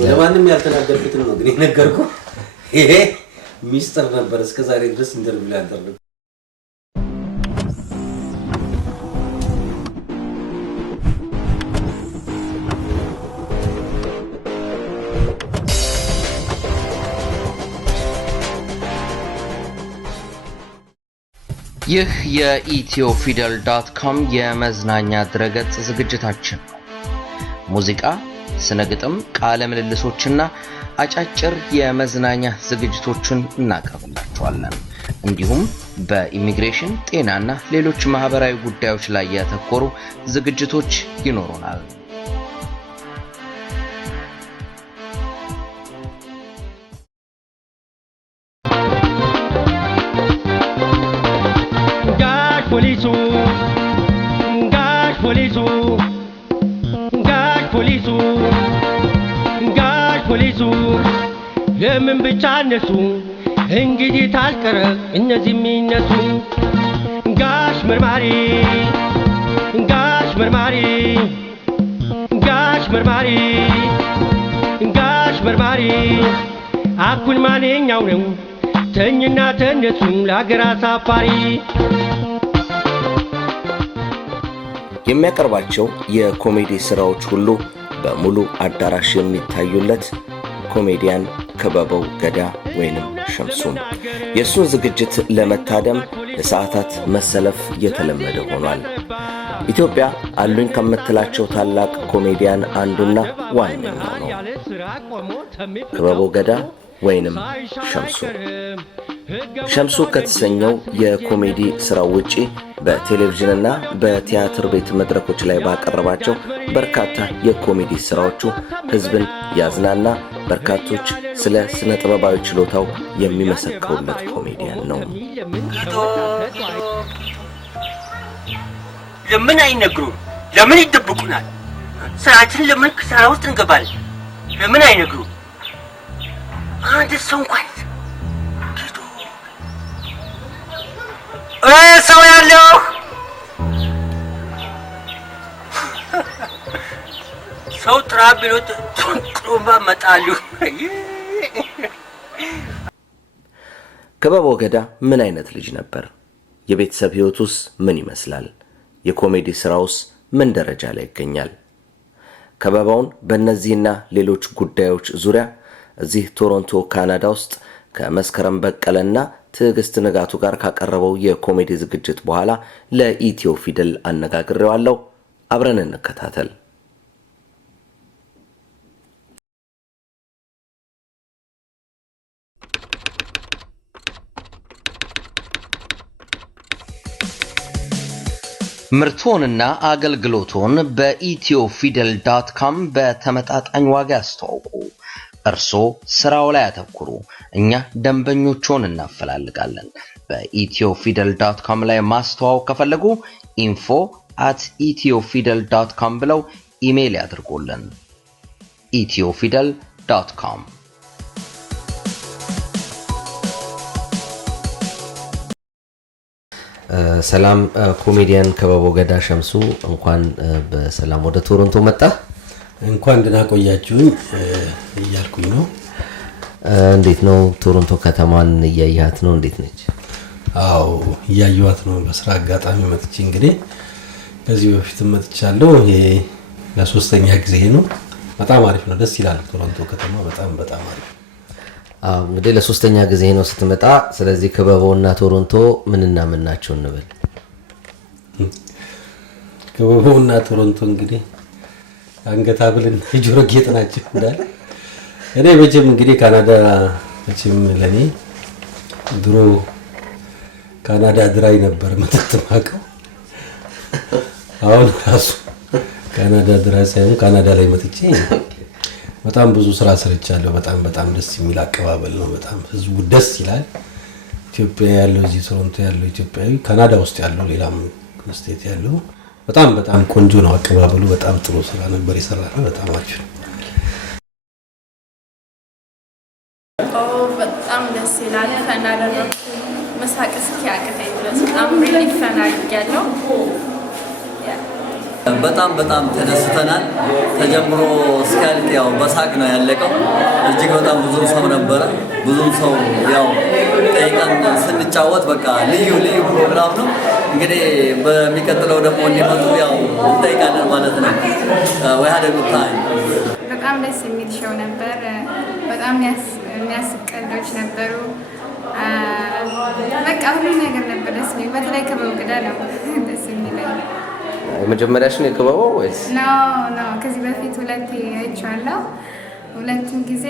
ለማንም ያልተናገርኩት ነው ግን የነገርኩ ይሄ ሚስጥር ነበር እስከዛሬ ድረስ ኢንተርቪው ላይ አደረኩ ይህ የኢትዮፊደል.com የመዝናኛ ድረገጽ ዝግጅታችን ነው። ሙዚቃ፣ ስነ ግጥም፣ ቃለ ምልልሶችና አጫጭር የመዝናኛ ዝግጅቶችን እናቀርብላችኋለን። እንዲሁም በኢሚግሬሽን፣ ጤናና ሌሎች ማህበራዊ ጉዳዮች ላይ ያተኮሩ ዝግጅቶች ይኖሩናል። ፖሊሱ ለምን ብቻ ነሱ እንግዲህ ታልቀረ እነዚህ ሚነሱ ጋሽ መርማሪ ጋሽ መርማሪ ጋሽ መርማሪ ጋሽ መርማሪ አኩል ማንኛው ነው ተኝና ተነሱ ለሀገር አሳፋሪ የሚያቀርባቸው የኮሜዲ ስራዎች ሁሉ በሙሉ አዳራሽ የሚታዩለት ኮሜዲያን ክበበው ገዳ ወይንም ሸምሱ የሱን ዝግጅት ለመታደም ለሰዓታት መሰለፍ የተለመደ ሆኗል። ኢትዮጵያ አሉኝ ከምትላቸው ታላቅ ኮሜዲያን አንዱና ዋነኛው ነው ክበበው ገዳ ወይንም ሸምሱ። ሸምሱ ከተሰኘው የኮሜዲ ስራው ውጪ በቴሌቪዥንና በቲያትር ቤት መድረኮች ላይ ባቀረባቸው በርካታ የኮሜዲ ስራዎቹ ህዝብን ያዝናና በርካቶች ስለ ስነ ጥበባዊ ችሎታው የሚመሰክሩለት ኮሜዲያን ነው። ለምን አይነግሩ? ለምን ይደብቁናል? ስራችን ለምን ክሳራ ውስጥ እንገባለን? ለምን አይነግሩ? አንድ ሰው እንኳን ሰው ያለው ሰው ጥራ ቢሉት ጥሩምባ መጣሉ። ክበበው ገዳ ምን አይነት ልጅ ነበር? የቤተሰብ ህይወቱስ ምን ይመስላል? የኮሜዲ ስራውስ ምን ደረጃ ላይ ይገኛል? ክበበውን በእነዚህና ሌሎች ጉዳዮች ዙሪያ እዚህ ቶሮንቶ ካናዳ ውስጥ ከመስከረም በቀለና ትዕግስት ንጋቱ ጋር ካቀረበው የኮሜዲ ዝግጅት በኋላ ለኢትዮ ፊደል አነጋግሬዋለሁ። አብረን እንከታተል። ምርቶንና አገልግሎቶን በኢትዮፊደል.com በተመጣጣኝ ዋጋ ያስተዋውቁ። እርሶ ስራው ላይ አተኩሩ፣ እኛ ደንበኞቹን እናፈላልጋለን። በኢትዮፊደል.com ላይ ማስተዋወቅ ከፈለጉ info@etiofidel.com ብለው ኢሜል ያድርጉልን። etiofidel.com ሰላም ኮሜዲያን ክበበው ገዳ ሸምሱ እንኳን በሰላም ወደ ቶሮንቶ መጣ። እንኳን ደህና ቆያችሁኝ እያልኩኝ ነው። እንዴት ነው ቶሮንቶ ከተማን እያያት ነው? እንዴት ነች? አዎ እያየኋት ነው። በስራ አጋጣሚ መጥቼ እንግዲህ ከዚህ በፊት መጥቻለሁ። ይሄ ለሶስተኛ ጊዜ ነው። በጣም አሪፍ ነው፣ ደስ ይላል። ቶሮንቶ ከተማ በጣም በጣም አሪፍ። እንግዲህ ለሶስተኛ ጊዜ ነው ስትመጣ። ስለዚህ ክበበውና ቶሮንቶ ምንና ምን ናቸው እንበል? ክበበውና ቶሮንቶ እንግዲህ አንገት ሐብልና ጆሮ ጌጥ ናቸው እንዳለ። እኔ መቼም እንግዲህ ካናዳ መቼም ለኔ ድሮ ካናዳ ድራይ ነበር መጥተማቀው። አሁን ራሱ ካናዳ ድራይ ሳይሆን ካናዳ ላይ መጥቼ በጣም ብዙ ስራ ሰርቻለሁ። በጣም ደስ የሚል አቀባበል ነው። በጣም ህዝቡ ደስ ይላል። ኢትዮጵያ ያለው እዚህ ቶሮንቶ ያለው ኢትዮጵያዊ ካናዳ ውስጥ ያለው ሌላም ስቴት ያለው በጣም ቆንጆ ነው አቀባበሉ። በጣም ጥሩ ስራ ነበር የሰራነው። በጣም አሪፍ ነው። በጣም ደስ ይላል። ካናዳ ነው መሳቀስ ያቀተኝ ድረስ በጣም ሪሊ ፈን አድርጌያለሁ። በጣም ተደስተናል። ተጀምሮ እስኪያልቅ ያው በሳቅ ነው ያለቀው። እጅግ በጣም ብዙ ሰው ነበረ። ብዙ ሰው ያው ጠይቀን ስንጫወት በቃ ልዩ ፕሮግራም ነው። እንግዲህ በሚቀጥለው ደግሞ እንዲመጡ ያው እንጠይቃለን ማለት ነው። ወይ ሀደጉታይ በጣም ደስ የሚል ሾው ነበር። በጣም የሚያስቅ ቀልዶች ነበሩ። በቃ ሁሉ ነገር ነበር ደስ የሚል። በተለይ ከበውግዳ ነው ደስ የሚለኝ። የመጀመሪያሽ ነው የከበበው ወይስ? ኖ ከዚህ በፊት ሁለቴ አይቼዋለሁ። ሁለቱም ጊዜ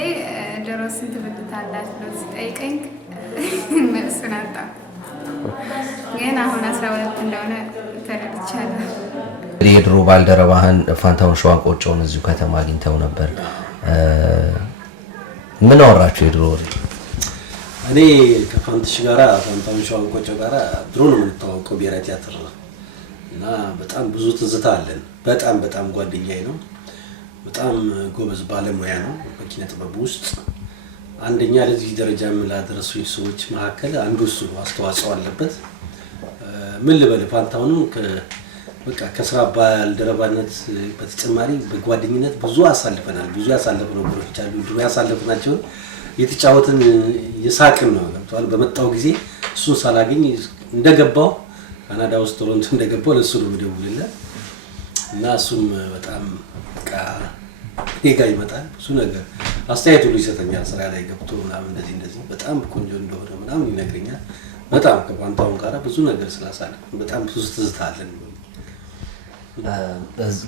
ዶሮ ስንት ብልታላት ብሎ ሲጠይቀኝ መልሱን አጣሁ። ግን አሁን 12 እንደሆነ ተረድቻለሁ። የድሮ ባልደረባህን ፋንታውን ሸዋንቆጮን እዚሁ ከተማ አግኝተው ነበር። ምን አወራችሁ የድሮ? እኔ ከፋንትሽ ጋራ ፋንታውን ሸዋንቆጮ ጋራ ድሮ ነው የምንተዋወቀው ብሔራዊ ቲያትር ነው እና በጣም ብዙ ትዝታ አለን። በጣም ጓደኛዬ ነው። በጣም ጎበዝ ባለሙያ ነው በኪነ ጥበብ ውስጥ። አንደኛ ለዚህ ደረጃ ላደረሱ ሰዎች መካከል አንዱ እሱ አስተዋጽኦ አለበት። ምን ልበል ፋንታውን በቃ ከስራ ባልደረባነት በተጨማሪ በጓደኝነት ብዙ አሳልፈናል። ብዙ ያሳለፍነው ነገሮች አሉ። ድሮ ያሳለፍናቸውን የተጫወትን የሳቅን ነው ገብቷል። በመጣው ጊዜ እሱን ሳላገኝ እንደገባው ካናዳ ውስጥ ቶሮንቶ እንደገባው ለሱ ነው የምደውልለት እና እሱም በጣም በቃ ሄጋ ይመጣል። ብዙ ነገር አስተያየት ሁሉ ይሰጠኛል። ስራ ላይ ገብቶ ምናምን እንደዚህ በጣም ቆንጆ እንደሆነ ምናምን ይነግረኛል። በጣም ከፋንታውን ጋር ብዙ ነገር ስላሳለፍ በጣም ብዙ ትዝታ አለን።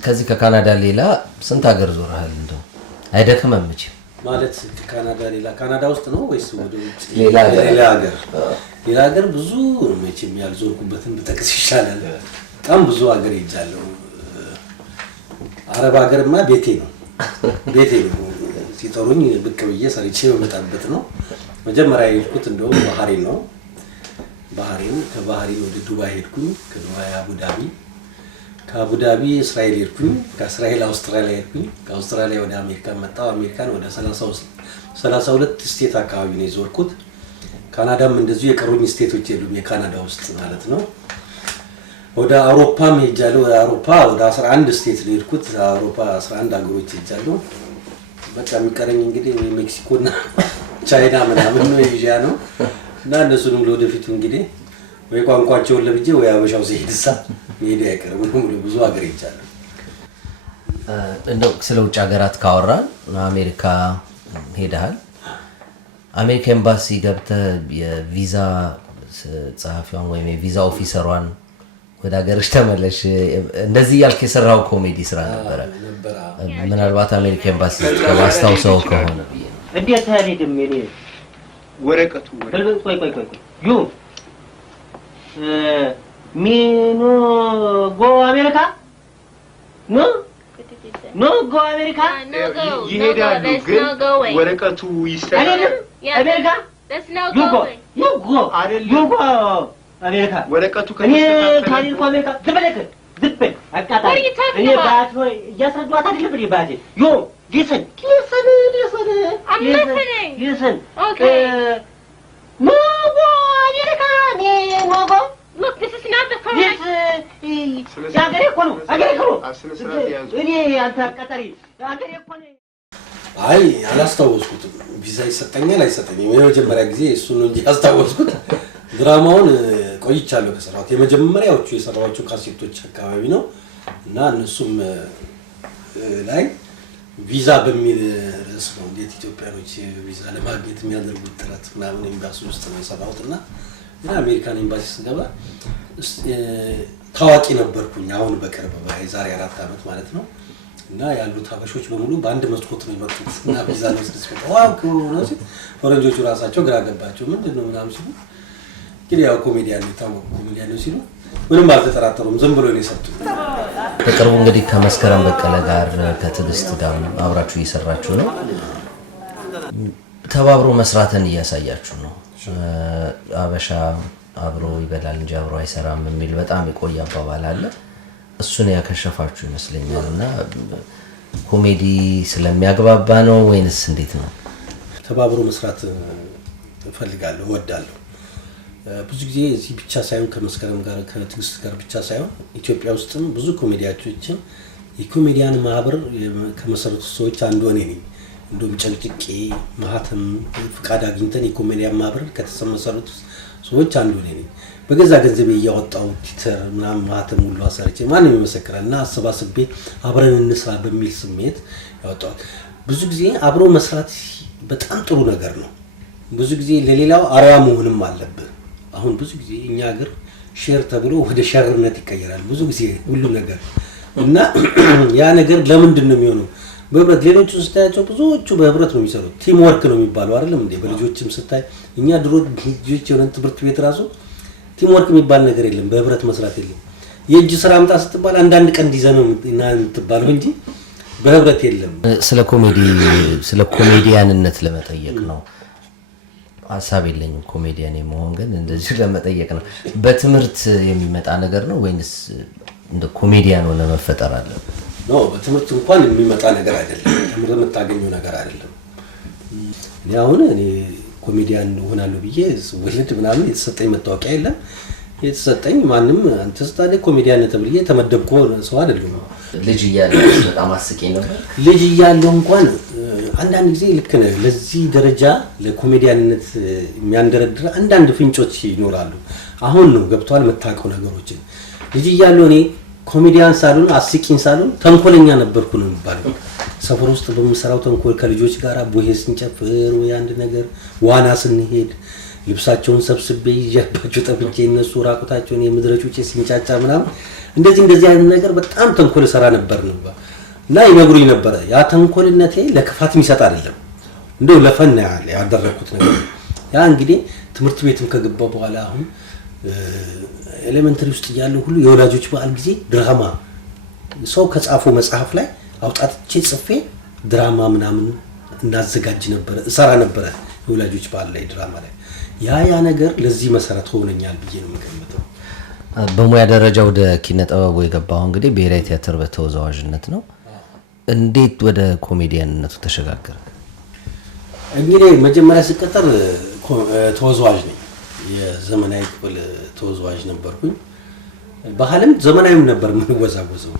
ከዚህ ከካናዳ ሌላ ስንት ሀገር ዞረሃል? እንደው አይደክምም መቼም ማለት ከካናዳ ሌላ ካናዳ ውስጥ ነው ወይስ ወደ ውጭ? ሌላ ሀገር ብዙ መቼም ያልዞርኩበትን ብጠቅስ ይሻላል። በጣም ብዙ ሀገር ሄጃለሁ። አረብ ሀገርማ ቤቴ ነው ሲጠሩኝ ብቅ ብዬ ሰርቼ በመጣበት ነው። መጀመሪያ የሄድኩት እንደውም ባህሬን ነው። ከባህሬን ወደ ዱባይ ሄድኩኝ። ከዱባይ አቡዳቢ፣ ከአቡዳቢ እስራኤል ሄድኩኝ። ከእስራኤል አውስትራሊያ ሄድኩኝ። ከአውስትራሊያ ወደ አሜሪካ መጣሁ። አሜሪካን ወደ 32 ስቴት አካባቢ ነው የዞርኩት። ካናዳም እንደዚሁ የቀሩኝ ስቴቶች የሉም የካናዳ ውስጥ ማለት ነው። ወደ አውሮፓም ሄጃለሁ። ወደ አውሮፓ ወደ 11 ስቴት ነው የሄድኩት። አውሮፓ 11 ሀገሮች ሄጃለሁ። በቃ የሚቀረኝ እንግዲህ ሜክሲኮና ቻይና ምናምን ነው ኤዥያ ነው እና እነሱንም ለወደፊቱ እንግዲህ ወይ ቋንቋቸውን ለብጄ ወይ አበሻው ሲሄድሳ ሜዲ አይቀርም ነው። ብዙ ሀገር ሄጃለሁ። እንደው ስለ ውጭ ሀገራት ካወራን አሜሪካ ሄደሃል። አሜሪካ ኤምባሲ ገብተህ የቪዛ ጸሐፊዋን ወይም የቪዛ ኦፊሰሯን ወደ ሀገርሽ ተመለሽ እንደዚህ ያልክ የሰራው ኮሜዲ ስራ ነበረ። ምናልባት አሜሪካ ኤምባሲ ከማስታውሰው ከሆነ እንዴት አልሄድም እኔ ወረቀቱ ቆይ ዩ ሚኑ ጎ አሜሪካ ኖ ጎ አሜሪካ ይሄዳሉ ግን ወረቀቱ ይስተካከል። አሜሪካ ዩ ጎ አሜሪካ ወረቀቱ ከታሪኩ አሜሪካ ዝም አቃጣሪ እኔ ባቶ እያስረዷት አይደለም እኔ ባቴ ዮ ሊስን I'm listening. Listen. Okay. No go አሜሪካ no go. Look, this is not the correct. This አገሬ እኮ ነው እኔ አንተ አቃጣሪ አገሬ እኮ ነው። አይ አላስታወስኩትም። ቪዛ ይሰጠኛል አይሰጠኝም የመጀመሪያ ጊዜ እሱ ነው እንጂ አስታወስኩት። ድራማውን ቆይቻለሁ ከሰራሁት የመጀመሪያዎቹ የሰራኋቸው ካሴቶች አካባቢ ነው እና እነሱም ላይ ቪዛ በሚል ርዕስ ነው እንዴት ኢትዮጵያኖች ቪዛ ለማግኘት የሚያደርጉት ጥረት ምናምን ኤምባሲ ውስጥ ነው የሰራሁት እና አሜሪካን ኤምባሲ ስገባ ታዋቂ ነበርኩኝ። አሁን በቅርብ ዛሬ 4 ዓመት ማለት ነው እና ያሉት ሀበሾች በሙሉ በአንድ መስኮት ነው የመጡት እና ቪዛ ነው ስልስበት ዋው ነው ሲል ፈረንጆቹ ራሳቸው ግራ ገባቸው። ምንድነው ምናምን ሲሉ እንግዲህ ያው ኮሜዲያን ነው ሲሉ ምንም አልተጠራጠሩም። ዝም ብሎ ነው የሰጡት። በቅርቡ እንግዲህ ከመስከረም በቀለ ጋር ከትዕግስት ጋር አብራችሁ እየሰራችሁ ነው። ተባብሮ መስራትን እያሳያችሁ ነው። አበሻ አብሮ ይበላል እንጂ አብሮ አይሰራም የሚል በጣም የቆየ አባባል አለ። እሱን ያከሸፋችሁ ይመስለኛል እና ኮሜዲ ስለሚያግባባ ነው ወይንስ እንዴት ነው? ተባብሮ መስራት እፈልጋለሁ፣ እወዳለሁ። ብዙ ጊዜ እዚህ ብቻ ሳይሆን ከመስከረም ጋር ከትግስት ጋር ብቻ ሳይሆን ኢትዮጵያ ውስጥም ብዙ ኮሜዲያኖችን የኮሜዲያን ማህበር ከመሰረቱ ሰዎች አንዱ እኔ ነኝ። እንደውም ጨልጭቄ ማህተም ፍቃድ አግኝተን የኮሜዲያን ማህበር ከተመሰረቱ ሰዎች አንዱ እኔ ነኝ። በገዛ ገንዘቤ እያወጣው ቲተር ምናምን ማህተም ሁሉ አሰርቼ ማንም ይመሰክራልና አሰባስቤ አብረን እንስራ በሚል ስሜት ያወጣው። ብዙ ጊዜ አብሮ መስራት በጣም ጥሩ ነገር ነው። ብዙ ጊዜ ለሌላው አርአያ መሆንም አለበት። አሁን ብዙ ጊዜ እኛ ሀገር ሼር ተብሎ ወደ ሸርነት ይቀየራል ብዙ ጊዜ ሁሉ ነገር እና ያ ነገር ለምንድን ነው የሚሆነው? በህብረት ሌሎቹ ስታያቸው ብዙዎቹ በህብረት ነው የሚሰሩት። ቲም ወርክ ነው የሚባለው አይደለም እንዴ? በልጆችም ስታይ እኛ ድሮ ልጆች የሆነ ትምህርት ቤት ራሱ ቲም ወርክ የሚባል ነገር የለም፣ በህብረት መስራት የለም። የእጅ ስራ አምጣ ስትባል አንዳንድ ቀን እንዲዘህ ነው የምትባለው እንጂ በህብረት የለም። ስለ ኮሜዲያንነት ለመጠየቅ ነው። ሀሳብ የለኝም ኮሜዲያን የመሆን ግን እንደዚህ ለመጠየቅ ነው። በትምህርት የሚመጣ ነገር ነው ወይንስ እንደ ኮሜዲያን ሆነ መፈጠር አለ? ነው በትምህርት እንኳን የሚመጣ ነገር አይደለም። ትምህርት የምታገኘው ነገር አይደለም። እኔ ኮሜዲያን ሆናለሁ ብዬ ወልድ ምናምን የተሰጠኝ መታወቂያ የለም። የተሰጠኝ ማንም አንተ ስታደ ኮሜዲያን ተብዬ ተመደብኩ ሰው አይደለም። ልጅ እያለሁ በጣም አስቂኝ ነበር። ልጅ እያለሁ እንኳን አንዳንድ ጊዜ ልክ ነህ ለዚህ ደረጃ ለኮሜዲያንነት የሚያንደረድር አንዳንድ ፍንጮች ይኖራሉ። አሁን ነው ገብቷል መታቀው ነገሮችን። ልጅ እያለሁ እኔ ኮሜዲያን ሳሉን አስቂኝ ሳሉን ተንኮለኛ ነበርኩ ነው የሚባለው። ሰፈር ውስጥ በምሰራው ተንኮል ከልጆች ጋር ቡሄ ስንጨፍር ወይ አንድ ነገር ዋና ስንሄድ ልብሳቸውን ሰብስቤ ይያባቸው ጠፍቼ እነሱ ራቁታቸውን የምድረ ጩጬ ሲንጫጫ ምናምን እንደዚህ አይነት ነገር በጣም ተንኮል ሰራ ነበር እና ይነግሩኝ ነበር። ያ ተንኮልነቴ ለክፋት የሚሰጥ አይደለም፣ እንደው ለፈን ያደረኩት ነገር። ያ እንግዲህ ትምህርት ቤትም ከገባ በኋላ አሁን ኤሌመንተሪ ውስጥ ያለው ሁሉ የወላጆች በዓል ጊዜ ድራማ ሰው ከጻፈው መጽሐፍ ላይ አውጣጥቼ ጽፌ ድራማ ምናምን እናዘጋጅ ነበር፣ እሰራ ነበር የወላጆች በዓል ላይ ድራማ ላይ። ያ ነገር ለዚህ መሰረት ሆነኛል ብዬ ነው የምገምተው። በሙያ ደረጃ ወደ ኪነ ጥበቡ የገባው እንግዲህ ብሔራዊ ቲያትር በተወዛዋዥነት ነው። እንዴት ወደ ኮሜዲያንነቱ ተሸጋገረ? እንግዲህ መጀመሪያ ስቀጠር ተወዛዋዥ ነኝ። የዘመናዊ ክፍል ተወዛዋዥ ነበርኩኝ። ባህልም ዘመናዊም ነበር የምንወዛወዘው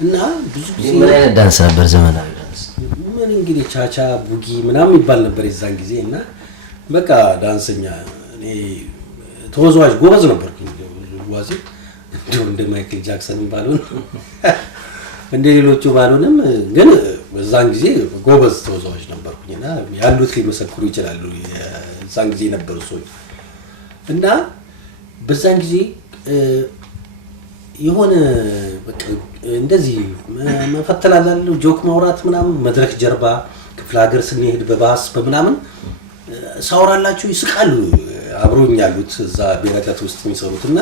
እና ብዙ ጊዜ ምን አይነት ዳንስ ነበር ዘመናዊ ዳንስ? ምን እንግዲህ ቻቻ ቡጊ ምናምን ይባል ነበር የዛን ጊዜ እና በቃ ዳንሰኛ እኔ ተወዛዋዥ ጎበዝ ነበርኩኝ። ዋዚ እንደ ማይክል ጃክሰን ባልሆን እንደ ሌሎቹ ባልሆንም ግን በዛን ጊዜ ጎበዝ ተወዛዋዥ ነበርኩኝና ያሉት ሊመሰክሩ ይችላሉ የዛን ጊዜ ነበሩ ሰዎች። እና በዛን ጊዜ የሆነ በቃ እንደዚህ መፈተላላሉ ጆክ ማውራት ምናምን መድረክ ጀርባ ክፍለ ሀገር ስንሄድ በባስ በምናምን ሳወራላችሁ ይስቃሉ አብሮኝ ያሉት እዛ ቤረከት ውስጥ የሚሰሩትና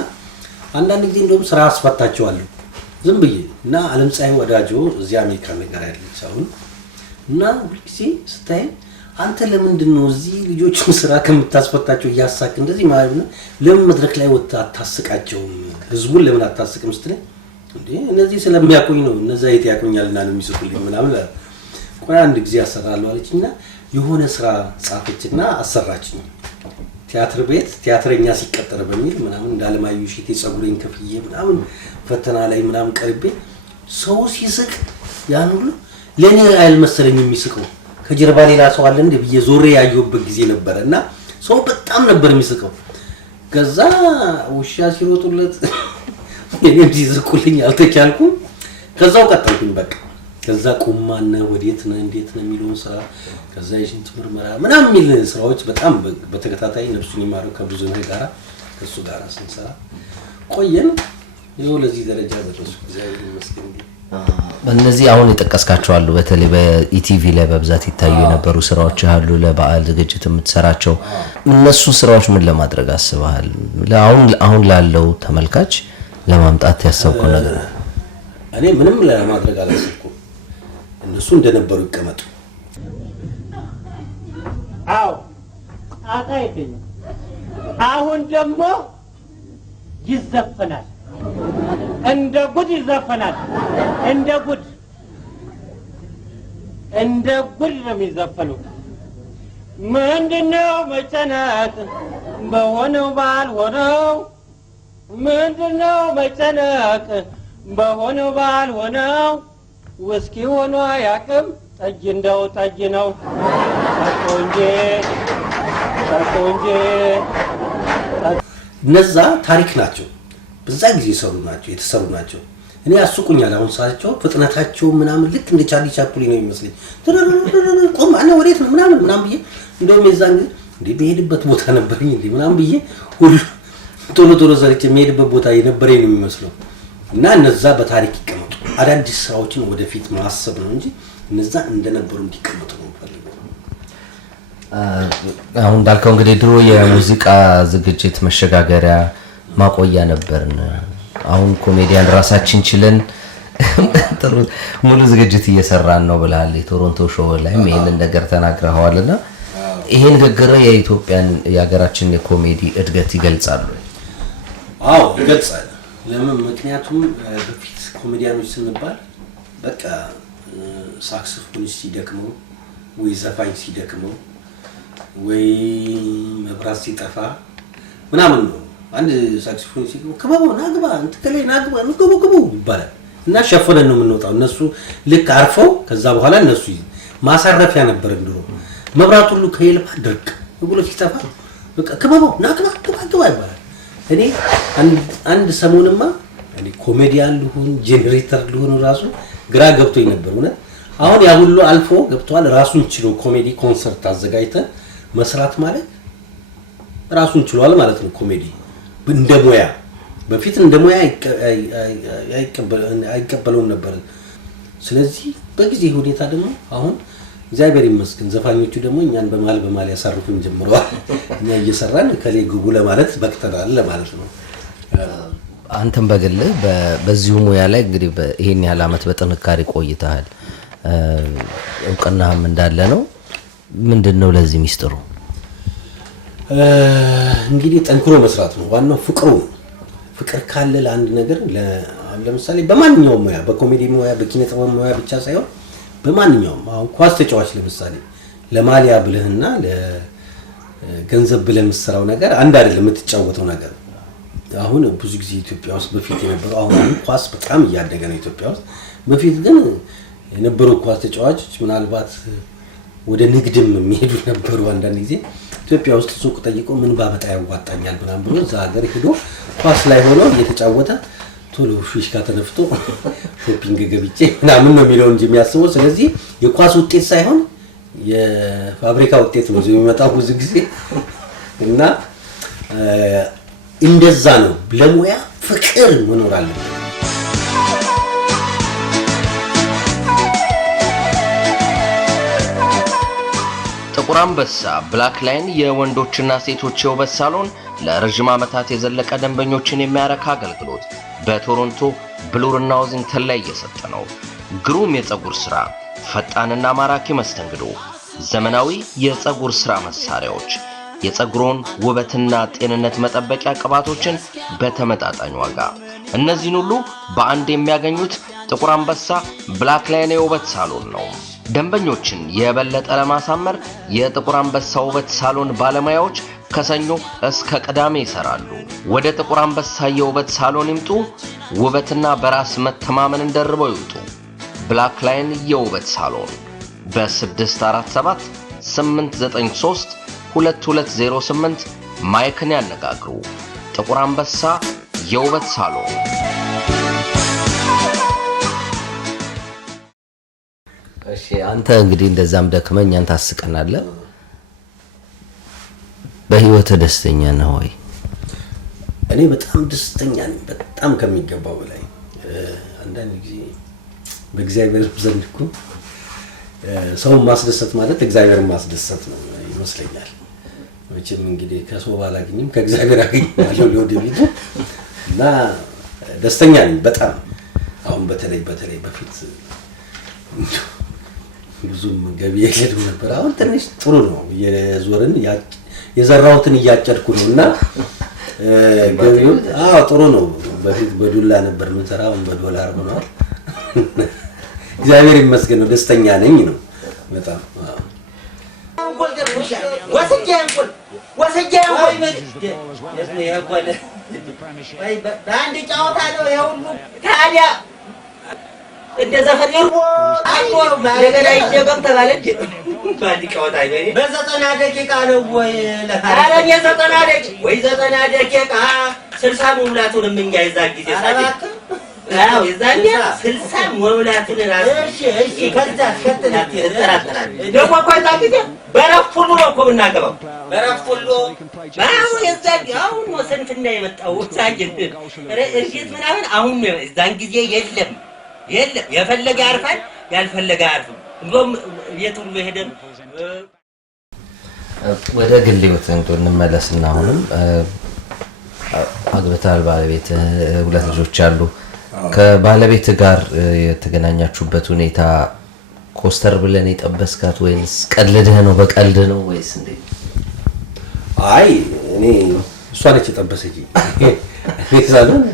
አንዳንድ ጊዜ እንደውም ስራ አስፈታቸዋለሁ ዝም ብዬ እና ዓለምፀሐይ ወዳጆ እዚህ አሜሪካ ነገር ያለች አሁን እና ሁልጊዜ ስታይ አንተ ለምንድን ነው እዚህ ልጆቹን ስራ ከምታስፈታቸው እያሳክ እንደዚህ ማለት ነው ለምን መድረክ ላይ ወጣ አታስቃቸውም ህዝቡን ለምን አታስቅም ስትለኝ እንዴ እነዚህ ስለሚያቆኝ ነው እነዛ የት ያቆኛልና ነው የሚስቁልኝ ምናምን ቆይ አንድ ጊዜ አሰራለሁ አለችና የሆነ ስራ ጻፈችና አሰራችኝ ቲያትር ቤት ቲያትረኛ ሲቀጠር በሚል ምናምን እንዳለማዩ ሺቴ ጸጉሬን ከፍዬ ምናምን ፈተና ላይ ምናምን ቀርቤ ሰው ሲስቅ ያን ሁሉ ለኔ አይልመሰለኝ የሚስቀው ከጀርባ ሌላ ሰው አለ እንደ ብዬ ዞሬ ያየሁበት ጊዜ ነበርና ሰው በጣም ነበር የሚስቀው። ከዛ ውሻ ሲሮጡለት እኔም ሲስቁልኝ አልተቻልኩም። ከዛው ቀጠልኩኝ በቃ ከዛ ቁማና ወዴት ነው እንዴት ነው የሚለውን ስራ ከዛ የሽንት ምርመራ ምናምን የሚል ስራዎች በጣም በተከታታይ ነፍሱን ይማረው ከብዙ ነገር ጋራ ከሱ ጋራ ስንሰራ ቆየን። ይኸው ለዚህ ደረጃ ደረስኩ እግዚአብሔር ይመስገን። እነዚህ አሁን የጠቀስካቸው አሉ በተለይ በኢቲቪ ላይ በብዛት ይታዩ የነበሩ ስራዎች አሉ ለበዓል ዝግጅት የምትሰራቸው እነሱ ስራዎች ምን ለማድረግ አስበሃል? አሁን ላለው ተመልካች ለማምጣት ያሰብከው ነገር? እኔ ምንም ለማድረግ አላሰብኩም። እነሱ እንደነበሩ ይቀመጡ። አዎ ጣጣ የለኝም። አሁን ደግሞ ይዘፈናል፣ እንደ ጉድ ይዘፈናል። እንደ ጉድ ነው የሚዘፈኑት። ምንድነው መጨነቅ በሆነው ባልሆነው ምንድነው መጨነቅ በሆነው ባልሆነው ውስኪ ሆኖ ያቅም ጠጅ እንደው ጠጅ ነው ታቆንጄ እነዛ ታሪክ ናቸው በዛ ጊዜ የተሰሩ ናቸው እኔ ያስቁኛል አሁን ሳቸው ፍጥነታቸው ምናምን ልክ እንደ ቻርሊ ቻፕሊን ነው የሚመስለኝ ቆም አና ወዴት ነው ምናምን ብዬ እንደውም የዛን እንዴ በሄድበት ቦታ ነበርኝ እንዴ ምናምን ብዬ ሁሉ ቶሎ ዘርቼ የሚሄድበት ቦታ የነበረኝ ነው የሚመስለው እና እነዛ በታሪክ ይቀመጡ አዳዲስ ስራዎችን ወደፊት ማሰብ ነው እንጂ እነዛ እንደነበሩ እንዲቀመጡ ነው ፈልገው አሁን እንዳልከው እንግዲህ ድሮ የሙዚቃ ዝግጅት መሸጋገሪያ ማቆያ ነበርን አሁን ኮሜዲያን ራሳችን ችለን ሙሉ ዝግጅት እየሰራን ነው ብለሃል የቶሮንቶ ሾው ላይ ይሄንን ነገር ተናግረዋልና ይሄን ንግግር የኢትዮጵያን የሀገራችን የኮሜዲ እድገት ይገልጻሉ አዎ ይገልጻል ለምን ምክንያቱም በፊት ኮሜዲያኖች ስንባል በቃ ሳክስፎኒስት ሲደክመው ወይ ዘፋኝ ሲደክመው ወይ መብራት ሲጠፋ ምናምን ነው አንድ ሳክስፎኒስት ሲደክመው ከበቦ ናግባ እንትከለ ናግባ ንገቡ ይባላል እና ሸፈነን ነው የምንወጣው እነሱ ልክ አርፈው ከዛ በኋላ እነሱ ማሳረፊያ ነበር እንደው መብራት ሁሉ ከይልባ ድርቅ ብሎ ሲጠፋ በቃ ከበቦ ናግባ ይባላል እኔ አንድ ሰሞንማ እኔ ኮሜዲያን ልሁን ጄነሬተር ልሁን ራሱ ግራ ገብቶኝ ነበር እውነት አሁን ያ ሁሉ አልፎ ገብቷል ራሱን ችሎ ኮሜዲ ኮንሰርት አዘጋጅተ መስራት ማለት ራሱን ችሏል ማለት ነው ኮሜዲ እንደሞያ በፊት እንደሞያ አይቀበለውም ነበር ስለዚህ በጊዜ ሁኔታ ደግሞ አሁን እግዚአብሔር ይመስገን ዘፋኞቹ ደግሞ እኛን በማል ያሳርፉን ጀምረዋል እኛ እየሰራን ከሌ ግቡ ለማለት በቅተናል ለማለት ነው አንተም በግል በዚሁ ሙያ ላይ እንግዲህ ይሄን ያህል አመት በጥንካሬ ቆይተሃል እውቅናም እንዳለ ነው ምንድነው ለዚህ ሚስጥሩ እንግዲህ ጠንክሮ መስራት ነው ዋናው ፍቅር ካለ ለአንድ ነገር ለምሳሌ በማንኛውም ሙያ በኮሜዲ ሙያ በኪነ ጥበብ ሙያ ብቻ ሳይሆን በማንኛውም አሁን ኳስ ተጫዋች ለምሳሌ ለማሊያ ብለህና ለገንዘብ ብለህ የምትሰራው ነገር አንድ አይደለም የምትጫወተው ነገር አሁን ብዙ ጊዜ ኢትዮጵያ ውስጥ በፊት የነበረው አሁን ኳስ በጣም እያደገ ነው ኢትዮጵያ ውስጥ በፊት ግን የነበሩ ኳስ ተጫዋቾች ምናልባት ወደ ንግድም የሚሄዱ ነበሩ አንዳንድ ጊዜ ኢትዮጵያ ውስጥ ሱቅ ጠይቆ ምን ባመጣ ያዋጣኛል ምናምን ብሎ እዛ ሀገር ሄዶ ኳስ ላይ ሆኖ እየተጫወተ ቶሎ ፊሽካ ተነፍቶ ሾፒንግ ገብቼ ምናምን ነው የሚለው እንጂ የሚያስበው ስለዚህ የኳስ ውጤት ሳይሆን የፋብሪካ ውጤት ነው የሚመጣው ብዙ ጊዜ እና እንደዛ ነው ለሙያ ፍቅር መኖር አለበት ጥቁር አንበሳ ብላክ ላይን የወንዶችና ሴቶች የውበት ሳሎን ለረጅም ዓመታት የዘለቀ ደንበኞችን የሚያረካ አገልግሎት በቶሮንቶ ብሉርና ዋዚንግተን ላይ እየሰጠ ነው ግሩም የፀጉር ስራ ፈጣንና ማራኪ መስተንግዶ ዘመናዊ የፀጉር ስራ መሳሪያዎች የፀጉሮን ውበትና ጤንነት መጠበቂያ ቅባቶችን በተመጣጣኝ ዋጋ እነዚህን ሁሉ በአንድ የሚያገኙት ጥቁር አንበሳ ብላክ ላይን የውበት ሳሎን ነው ደንበኞችን የበለጠ ለማሳመር የጥቁር አንበሳ ውበት ሳሎን ባለሙያዎች ከሰኞ እስከ ቅዳሜ ይሰራሉ ወደ ጥቁር አንበሳ የውበት ሳሎን ይምጡ ውበትና በራስ መተማመን እንደርበው ይውጡ ብላክ ላይን የውበት ሳሎን በ647 893 2208 ማይክን ያነጋግሩ ጥቁር አንበሳ የውበት ሳሎን እሺ አንተ እንግዲህ እንደዛም ደክመኛን ታስቀናለህ በህይወት ደስተኛ ነህ ወይ እኔ በጣም ደስተኛ ነኝ በጣም ከሚገባው በላይ አንዳንድ ጊዜ በእግዚአብሔር ዘንድ እኮ ሰው ማስደሰት ማለት እግዚአብሔርን ማስደሰት ነው ይመስለኛል ወጭም እንግዲህ ከሰው ባላገኝም ከእግዚአብሔር አገኛለሁ ለወደፊቱ እና ደስተኛ ነኝ በጣም አሁን በተለይ በፊት ብዙም ገቢ የለም ነበር አሁን ትንሽ ጥሩ ነው የዞርን የዘራውትን እያጨድኩ ነውና ገቢው ጥሩ ነው በፊት በዱላ ነበር ምንሰራው በዶላር ሆኗል እግዚአብሔር ይመስገን ነው ደስተኛ ነኝ ነው በጣም እንቁል ወስጄ እንቁል በአንድ ጨዋታ ነው የሁሉ ታዲያ እንደ ዘፈን ይርቦ እንደገና ይደገም ተባለ በአንድ ጨዋታ በ90 ደቂቃ ነው ወይ ኧረ እኔ 90 ደቂቃ 60 መሙላቱንም እኛ የዛን ጊዜ አዎ የዛን 60 መሙላቱን እሺ ከዛ ከተናት ደግሞ ቆይታ ጊዜ በረፍት ሁሉ ነው እኮ የምናገባው በረፍት ሁሉ አዎ የዛን አሁን ወሰንፍና የመጣው ሳጅን እርግጥ ምናምን አሁን የዛን ጊዜ የለም የፈለገ ያርፋል ያልፈለገ አያርፍም እንደውም የት ሁሉ ሄደን ወደ ግል ህይወት እንመለስና አሁንም አግብተሃል ባለቤት ሁለት ልጆች አሉ ከባለቤት ጋር የተገናኛችሁበት ሁኔታ ኮስተር ብለን የጠበስካት ወይስ ቀልድህ ነው በቀልድ ነው ወይስ እንዴ አይ እኔ እሷ ነች የጠበሰችኝ እኔ ሳልሆን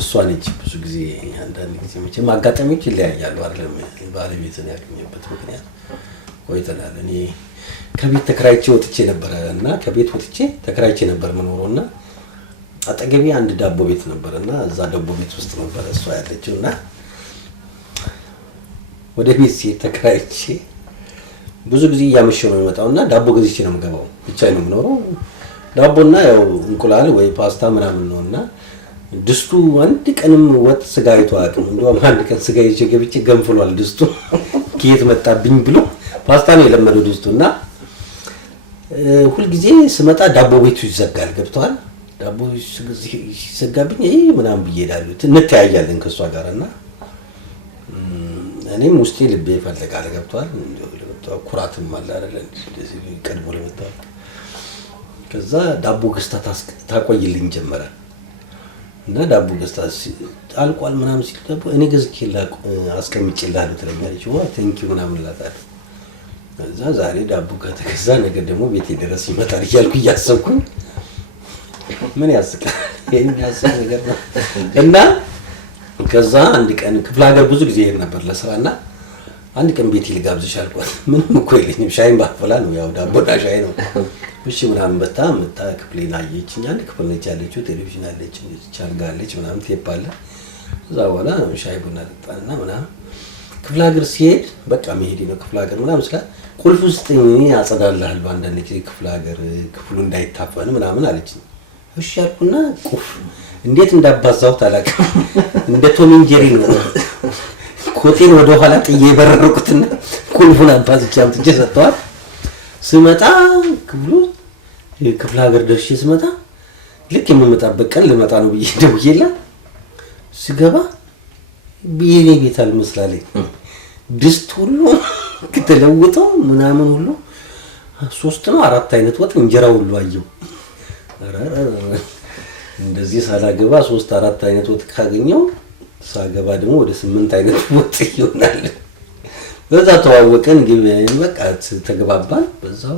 እሷ ነች ብዙ ጊዜ አንዳንድ ጊዜ መቼም አጋጣሚዎች ይለያያሉ አይደለም ባለቤትን ያገኘበት ምክንያት ቆይተናል እኔ ከቤት ተከራይቼ ወጥቼ ነበርና ከቤት ወጥቼ ተከራይቼ ነበር መኖርና አጠገቤ አንድ ዳቦ ቤት ነበርና እዛ ዳቦ ቤት ውስጥ ነበር እሷ ያለችውና ወደ ቤት ሲሄድ ተከራይቼ ብዙ ጊዜ ያመሸው ነው የመጣውና ዳቦ ገዝቼ ነው የምገባው ብቻዬን ነው የምኖረው ዳቦና ያው እንቁላል ወይ ፓስታ ምናምን ነውና ድስቱ አንድ ቀንም ወጥ ስጋ አይቶ አቅም እንደውም አንድ ቀን ስጋ ይዤ ገብቼ ገንፍሏል ድስቱ ከየት መጣብኝ ብሎ ፓስታ ነው የለመደው ድስቱና ሁሉ ጊዜ ስመጣ ዳቦ ቤቱ ይዘጋል ገብቷል ዳቦ ሲዘጋብኝ ምናምን ብዬዳሉ እንተያያለን ከሷ ጋርና እኔም ውስጤ ልቤ ይፈልጋል ገብቷል እንደው ኩራትም አለ አይደል እንደዚህ ቀድሞ ለመጣው ከዛ ዳቦ ገዝታ ታቆይልኝ ጀመረ እና ዳቦ ገዝታ አልቋል ምናምን ሲል ዳቦ እኔ ገዝቼላ አስቀምጬልሃለሁ ትለኛለች ዋ ቴንኪው ምናምን እላታለሁ ከዛ ዛሬ ዳቦ ከተገዛ ነገ ደግሞ ቤቴ ድረስ ይመጣል እያልኩ እያሰብኩኝ ምን ያስቃል የሚያስቅ ነገር ነው እና ከዛ አንድ ቀን ክፍለ ሀገር ብዙ ጊዜ ይሄድ ነበር ለስራና አንድ ቀን ቤቴ ልጋብዝሽ አልኳት ምንም እኮ የለኝም ሻይን ባፈላ ነው ያው ዳቦና ሻይ ነው እሺ ምናምን በጣም መጣ ክፍሌን አየችኝ አንድ ክፍል ነች ያለችው ቴሌቪዥን አለች ቻልጋ አለች ምናምን ቴፕ አለ እዛ በኋላ ሻይ ቡና ጠጣና ምናምን ክፍለ ሀገር ሲሄድ በቃ መሄድ ነው ክፍለ ሀገር ምናምን ስላ ቁልፍ ውስጥ ያጸዳልሃል አንዳንድ ጊዜ ክፍለ ሀገር ክፍሉ እንዳይታፈን ምናምን አለችኝ እሺ አልኩና ቁፍ እንዴት እንዳባዛው ታላቅ እንደ ቶም ኢንጀሪ ነው ኮቴን ወደ ኋላ ጥዬ በረርኩትና ቁልፉን አባዝቼ አምጥቼ ሰጠዋት ስመጣ ክፍለ ሀገር ደርሼ ስመጣ ልክ የምመጣበት ቀን ልመጣ ነው ብዬ ደውዬላ ስገባ የኔ ቤት አልመስላለኝ ድስት ሁሉ ከተለወጠው ምናምን ሁሉ 3 ነው 4 አይነት ወጥ እንጀራ ሁሉ አየው እንደዚህ ሳላገባ 3-4 አይነት ወጥ ካገኘው ሳገባ ደግሞ ወደ 8 አይነት ወጥ ይሆናል በዛ ተዋወቀን ግን በቃ ተገባባን በዛው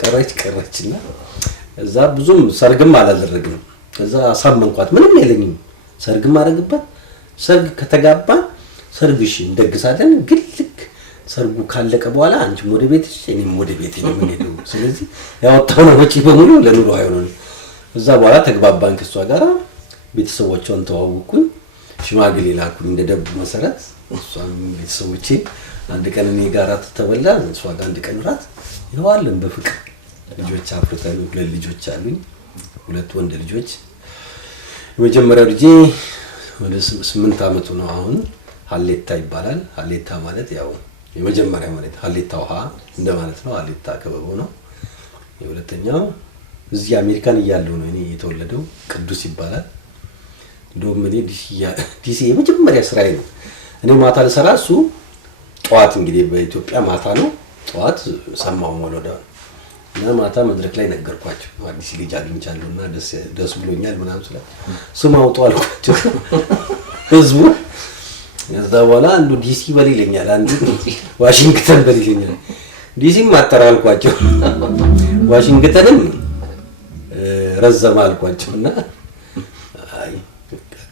ቀረችና እዛ ብዙም ሰርግም አላደረግንም ከዛ አሳመንኳት ምንም የለኝም ሰርግም አረግባት ሰርግ ከተጋባን ሰርግሽ እንደግሳለን ግን ልክ ሰርጉ ካለቀ በኋላ አንቺም ወደ ቤትሽ እኔም ወደ ቤቴ ነው የምንሄደው ስለዚህ ያወጣው ነው ወጪ በሙሉ ለኑሮ አይሆንም እዛ በኋላ ተግባባን ከሷ ጋራ ቤተሰቦቿን ተዋወቁኝ ሽማግሌ ላኩኝ እንደ ደቡ መሰረት እሷም ቤተሰቦቼ አንድ ቀን እኔ ጋራ ተበላ እሷ ጋር አንድ ቀን ራት ይዋልን በፍቅር ልጆች አፍርተን ሁለት ልጆች አሉኝ ሁለት ወንድ ልጆች የመጀመሪያው ልጄ ወደ 8 አመቱ ነው አሁን ሀሌታ ይባላል ሀሌታ ማለት ያው የመጀመሪያ ማለት ሀሌታ ውሃ እንደማለት ነው ሀሌታ ከበቦ ነው የሁለተኛው እዚህ አሜሪካን እያለው ነው እኔ የተወለደው ቅዱስ ይባላል እንደውም እኔ ዲሲ የመጀመሪያ ስራዬ ነው እኔ ማታ ለሰራ እሱ ጧት እንግዲህ በኢትዮጵያ ማታ ነው ጧት ሰማው ወለዳ እና ማታ መድረክ ላይ ነገርኳቸው አዲስ ልጅ አግኝቻለሁና ደስ ብሎኛል ምናምን ስለ ስም አውጡ አልኳቸው ህዝቡ ከዛ በኋላ አንዱ ዲሲ በል ይለኛል አንዱ ዋሽንግተን በል ይለኛል ዲሲም አጠራልኳቸው ዋሽንግተንም ረዘማ አልኳቸውና አይ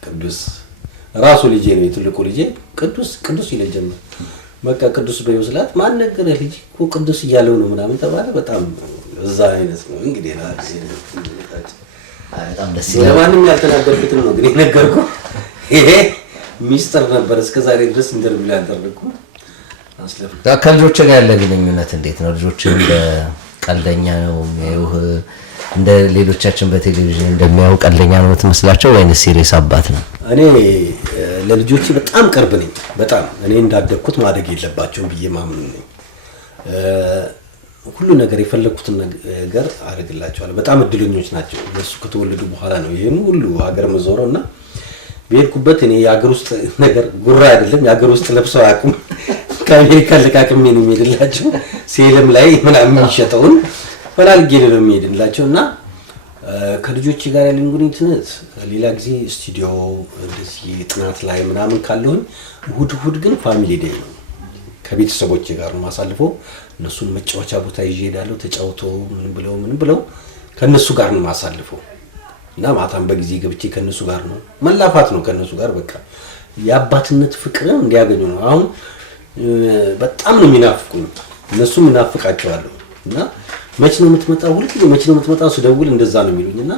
ቅዱስ ራሱ ልጄ ነው የትልቁ ልጄ ቅዱስ ይለኝ ጀመር በቃ ቅዱስ በይው ስላት ማን ነገረ ልጅ እኮ ቅዱስ እያለው ነው ምናምን ተባለ። በጣም እዛ አይነት ነው እንግዲህ በጣም ደስ ይላል። ለማንም ያልተናገርኩትን ነው እንግዲህ ነገርኩ። ይሄ ሚስጥር ነበር እስከዛሬ ድረስ ኢንተርቪው ላይ አደረኩ። ከልጆች ጋር ያለ ግንኙነት እንዴት ነው? ልጆች እንደ ቀልደኛ ነው የሚያዩህ? እንደ ሌሎቻችን በቴሌቪዥን እንደሚያዩ ቀልደኛ ነው የምትመስላቸው ወይንስ ሲሪየስ አባት ነው? እኔ ለልጆቼ በጣም ቅርብ ነኝ። በጣም እኔ እንዳደግኩት ማደግ የለባቸውም ብዬ ማምን ነኝ። ሁሉ ነገር የፈለኩትን ነገር አደርግላቸዋለሁ። በጣም እድለኞች ናቸው። እነሱ ከተወለዱ በኋላ ነው ይሄን ሁሉ ሀገር መዞረውና በሄድኩበት እኔ የሀገር ውስጥ ነገር ጉራ አይደለም የሀገር ውስጥ ለብሰው አያውቁም። ከአሜሪካ ለቃቅሜ ነው የሚሄድላቸው። ሴልም ላይ ምናምን የሚሸጠውን ፈላልጌ ነው የሚሄድላቸውና ከልጆቼ ጋር ያለኝ ግንኙነት ሌላ ጊዜ ስቱዲዮ እንደዚህ ጥናት ላይ ምናምን ካለሁኝ እሑድ ግን ፋሚሊ ዴይ ነው። ከቤተሰቦቼ ጋር ነው ማሳልፈው። እነሱን መጫወቻ ቦታ ይዤ እሄዳለሁ። ተጫውቶ ምን ብለው ከነሱ ጋር ነው ማሳልፈው እና ማታም በጊዜ ገብቼ ከነሱ ጋር ነው መላፋት ነው ከነሱ ጋር በቃ የአባትነት ፍቅርን እንዲያገኙ ነው። አሁን በጣም ነው የሚናፍቁኝ። እነሱም እናፍቃቸዋለሁ እና መቼ ነው የምትመጣው? ሁልጊዜ መቼ ነው የምትመጣው ስደውል እንደዛ ነው የሚሉኝና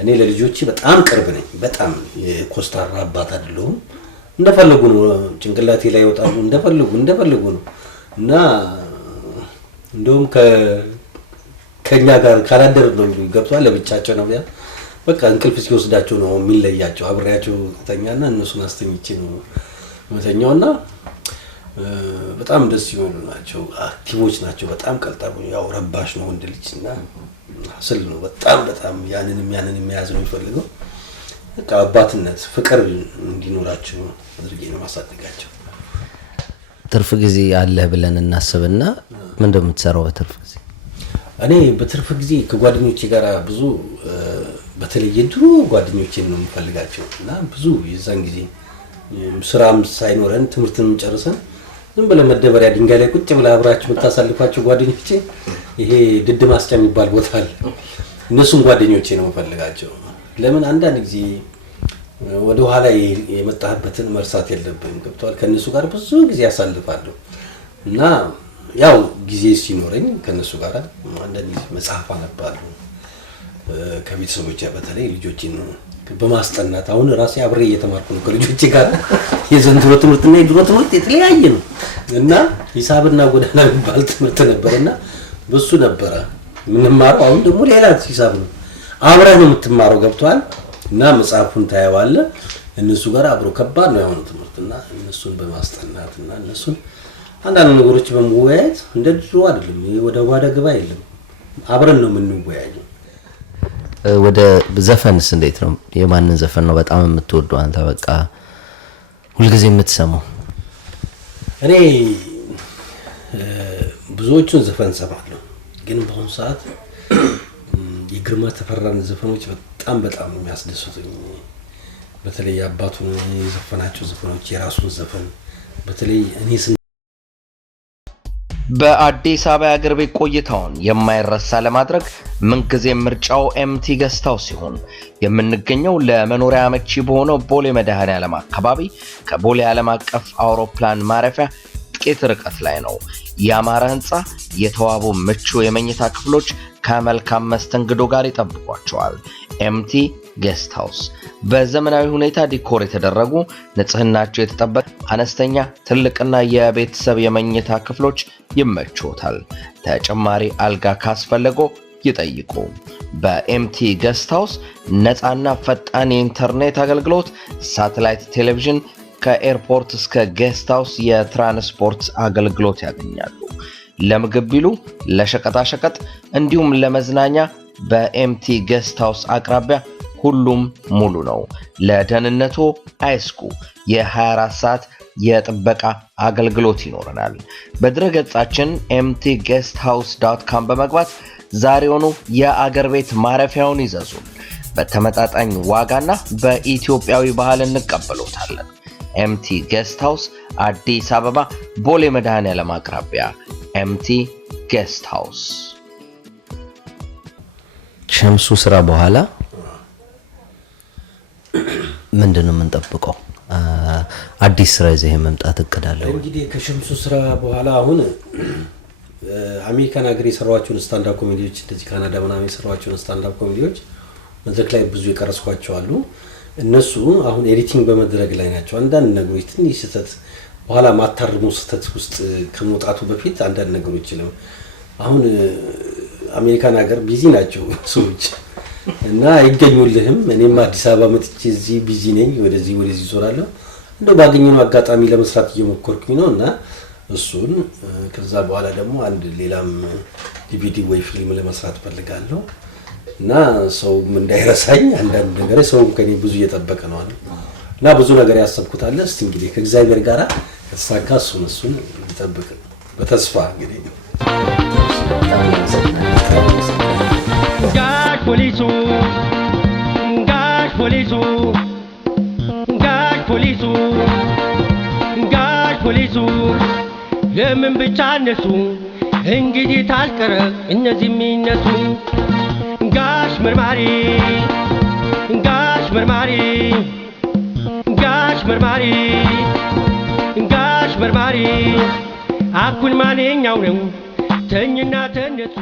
እኔ ለልጆቼ በጣም ቅርብ ነኝ። በጣም የኮስታራ አባት አይደለሁም። እንደፈለጉ ነው ጭንቅላቴ ላይ ይወጣሉ። እንደፈለጉ ነው እና እንደውም ከኛ ጋር ካላደረ ነው ገብቷል። ለብቻቸው ነው ያ በቃ እንቅልፍ ሲወስዳቸው ነው የሚለያቸው። አብሬያቸው ተኛና እነሱን አስተኝቼ ነው መተኛውና በጣም ደስ ይሆኑ ናቸው። አክቲቮች ናቸው። በጣም ቀልጣፉ ያው ረባሽ ነው ወንድ ልጅና ስል ነው በጣም ያንንም የሚያዝ ነው የሚፈልገው። በቃ አባትነት ፍቅር እንዲኖራቸው አድርጌ ነው ማሳደጋቸው። ትርፍ ጊዜ አለ ብለን እናስብና ምን እንደምትሰራው በትርፍ ጊዜ? እኔ በትርፍ ጊዜ ከጓደኞቼ ጋር ብዙ በተለይ የድሮ ጓደኞቼን ነው የምፈልጋቸው እና ብዙ የዛን ጊዜ ስራም ሳይኖረን ትምህርትን ጨርሰን ዝም ብለን መደበሪያ ድንጋይ ላይ ቁጭ ብለን አብራችሁ የምታሳልፏቸው ጓደኞቼ ይሄ ድድ ማስጫ የሚባል ቦታ አለ። እነሱን ጓደኞቼ ነው የምፈልጋቸው። ለምን አንዳንድ ጊዜ ወደ ኋላ የመጣህበትን መርሳት የለብህም። ገብቷል። ከነሱ ጋር ብዙ ጊዜ አሳልፋለሁ እና ያው ጊዜ ሲኖረኝ ከነሱ ጋር አንዳንድ ጊዜ መጽሐፍ አነባለሁ። ከቤተሰቦቼ በተለይ ልጆቼን በማስጠናት አሁን ራሴ አብሬ እየተማርኩ ነው ከልጆቼ ጋር። የዘንድሮ ትምህርትና የድሮ ትምህርት የተለያየ ነው እና ሂሳብና ጎዳና የሚባል ትምህርት ነበርና በሱ ነበረ የምንማረው። አሁን ደግሞ ሌላ ሂሳብ ነው። አብረህ ነው የምትማረው። ገብቷል። እና መጽሐፉን ታየዋለህ። እነሱ ጋር አብሮ ከባድ ነው ያሁኑ ትምህርትና እነሱን በማስጠናትና እነሱን አንዳንድ ነገሮች በመወያየት እንደ ድሮ አይደለም። ወደ ጓዳ ግባ የለም። አብረን ነው የምንወያየው። ወደ ዘፈንስ እንዴት ነው? የማንን ዘፈን ነው በጣም የምትወደው አንተ? በቃ ሁልጊዜ የምትሰማው? እኔ ብዙዎቹን ዘፈን ሰማለሁ፣ ግን በአሁኑ ሰዓት የግርማ ተፈራን ዘፈኖች በጣም የሚያስደስቱኝ። በተለይ አባቱን የዘፈናቸው ዘፈኖች፣ የራሱን ዘፈን በተለይ እኔ በአዲስ አበባ የአገር ቤት ቆይታውን የማይረሳ ለማድረግ ምንጊዜም ምርጫው ኤምቲ ገስት ሃውስ ሲሆን የምንገኘው ለመኖሪያ አመቺ በሆነው ቦሌ መድኃኔዓለም አካባቢ ከቦሌ ዓለም አቀፍ አውሮፕላን ማረፊያ ጥቂት ርቀት ላይ ነው። ያማረ ህንጻ፣ የተዋቡ ምቹ የመኝታ ክፍሎች ከመልካም መስተንግዶ ጋር ይጠብቋቸዋል። ኤምቲ ጌስት ሃውስ በዘመናዊ ሁኔታ ዲኮር የተደረጉ ንጽህናቸው የተጠበቀ አነስተኛ ትልቅና የቤተሰብ የመኝታ ክፍሎች ይመቾታል። ተጨማሪ አልጋ ካስፈለጎ ይጠይቁ። በኤምቲ ጌስት ሃውስ ነፃና ፈጣን የኢንተርኔት አገልግሎት፣ ሳተላይት ቴሌቪዥን፣ ከኤርፖርት እስከ ጌስት ሃውስ የትራንስፖርት አገልግሎት ያገኛሉ። ለምግብ ቢሉ ለሸቀጣሸቀጥ እንዲሁም ለመዝናኛ በኤምቲ ጌስት ሃውስ አቅራቢያ ሁሉም ሙሉ ነው። ለደህንነቱ አይስኩ፣ የ24 ሰዓት የጥበቃ አገልግሎት ይኖረናል። በድረገጻችን mtguesthouse.com በመግባት ዛሬውኑ የአገር ቤት ማረፊያውን ይዘዙ። በተመጣጣኝ ዋጋና በኢትዮጵያዊ ባህል እንቀበሎታለን። ኤምቲ ጌስት ሃውስ አዲስ አበባ ቦሌ መድኃኔዓለም አቅራቢያ። ኤምቲ ጌስት ሃውስ። ሸምሱ ስራ በኋላ ምንድነው የምንጠብቀው? አዲስ ስራ ይዘህ መምጣት እቅዳለሁ? እንግዲህ ከሸምሱ ስራ በኋላ አሁን አሜሪካን ሀገር የሰራኋቸውን ስታንዳፕ ኮሜዲዎች እንደዚህ ካናዳ ምናምን የሰራኋቸውን ስታንዳፕ ኮሜዲዎች መድረክ ላይ ብዙ የቀረስኳቸው አሉ። እነሱ አሁን ኤዲቲንግ በመድረግ ላይ ናቸው። አንዳንድ ነገሮች ትንሽ ስህተት በኋላ ማታርሙ ስህተት ውስጥ ከመውጣቱ በፊት አንዳንድ ነገሮች ነው። አሁን አሜሪካን ሀገር ቢዚ ናቸው ሰዎች እና አይገኙልህም። እኔም አዲስ አበባ መጥቼ እዚህ ቢዚ ነኝ። ወደዚህ ዞራለሁ። እንደው ባገኘነው አጋጣሚ ለመስራት እየሞከርኩኝ ነው እና እሱን ከዛ በኋላ ደግሞ አንድ ሌላም ዲቪዲ ወይ ፊልም ለመስራት ፈልጋለሁ እና ሰውም እንዳይረሳኝ አንዳንድ ነገር ሰውም ከኔ ብዙ እየጠበቀ ነው እና ብዙ ነገር ያሰብኩት አለ። እስቲ እንግዲህ ከእግዚአብሔር ጋር ተሳካ እሱን እንጠብቅ በተስፋ እንግዲህ ጋሽ ፖሊሱ ጋሽ ፖሊሱ ጋሽ ፖሊሱ ጋሽ ፖሊሱ ለምን ብቻ እነሱ እንግዲህ ታልቀረ እነዚህ የሚነሱ ጋሽ መርማሪ ጋሽ መርማሪ ጋሽ መርማሪ ጋሽ መርማሪ አኩን ማንኛው ነው ተኝና ተነሱ